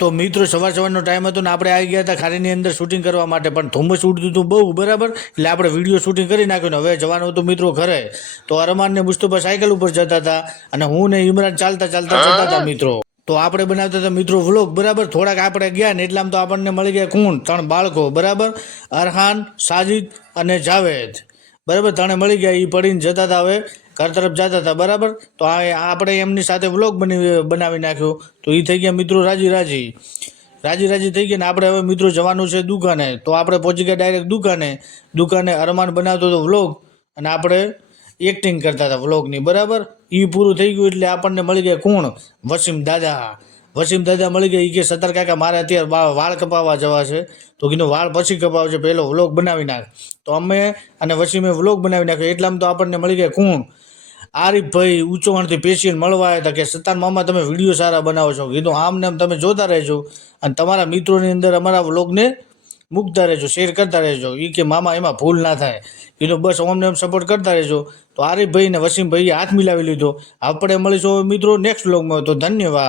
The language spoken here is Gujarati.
તો મિત્રો સવારનો ટાઈમ હતો ને આપણે આવી ગયા હતા ખારીની અંદર શૂટિંગ કરવા માટે, પણ ધુમ્મસ ઉડતું હતું બહુ, બરાબર. એટલે આપણે વિડીયો શૂટિંગ કરી નાખ્યું ને હવે જવાનું હતું મિત્રો ઘરે. તો અરમાન ને મુસ્તફા સાયકલ ઉપર જતા હતા અને હું ને ઇમરાન ચાલતા જતા હતા મિત્રો. તો આપણે બનાવતા હતા મિત્રો વ્લોગ, બરાબર. થોડાક આપણે ગયા ને એટલામાં તો આપણને મળી ગયા કોણ? 3 બાળકો, બરાબર. અરહાન, સાજિદ અને જાવેદ, બરાબર. 3 મળી ગયા. એ પડીને જતા હતા, હવે ઘર તરફ જતા હતા, બરાબર. તો આપણે એમની સાથે વ્લોગ બનાવી નાખ્યો. તો એ થઈ ગયા મિત્રો રાજી થઈ ગયા ને આપણે હવે મિત્રો જવાનું છે દુકાને. તો આપણે પહોંચી ગયા ડાયરેક્ટ દુકાને. અરમાન બનાવતો હતો વ્લોગ અને આપણે એક્ટિંગ કરતા હતા વ્લોગની, બરાબર. એ પૂરું થઈ ગયું એટલે આપણને મળી ગયા કોણ? વસીમ દાદા મળી ગયા. એ કે સત્તર કાકા મારે અત્યારે વાળ કપાવવા જવા છે. તો કીધું વાળ પછી કપાવશે, પહેલો વ્લોગ બનાવી નાખ. તો અમે અને વસીમે વ્લોગ બનાવી નાખ્યો. એટલામાં તો આપણને મળી ગયા કોણ? આરીફભાઈ ઊંચોણથી પેશિયન મળવા આવ્યા હતા કે સત્તાન મામા તમે વિડીયો સારા બનાવો છો. કીધું આમ ને આમ તમે જોતા રહેજો અને તમારા મિત્રોની અંદર અમારા વ્લોગને મૂકતા રહેજો, શેર કરતા રહેજો. એ કે મામા એમાં ભૂલ ના થાય. કીધું બસ અમને એમ સપોર્ટ કરતા રહેજો. તો આરીફભાઈ ને વસીમભાઈએ હાથ મિલાવી લીધો. આપણે મળીશું મિત્રો નેક્સ્ટ વ્લોગમાં. તો ધન્યવાદ.